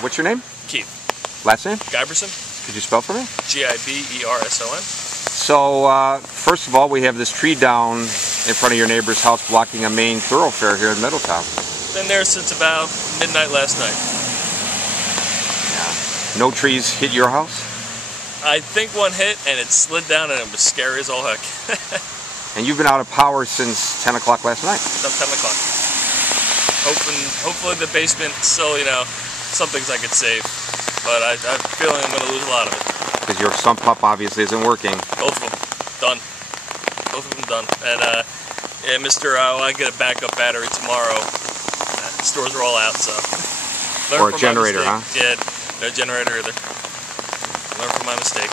What's your name? Keith. Last name? Giberson. Could you spell for me? Giberson. So, first of all, we have this tree down in front of your neighbor's house blocking a main thoroughfare here in Middletown. Been there since about midnight last night. Yeah. No trees hit your house? I think one hit and it slid down and it was scary as all heck. And you've been out of power since 10 o'clock last night? About 10 o'clock. Hopefully the basement still, you know, some things I could save. But I'm feeling I'm going to lose a lot of it. Because your sump pump obviously isn't working. Both of them. Done. Both of them done. And, yeah, Mr. I get a backup battery tomorrow. The stores are all out, so. Or a generator, huh? Yeah, no generator either. Learn from my mistake.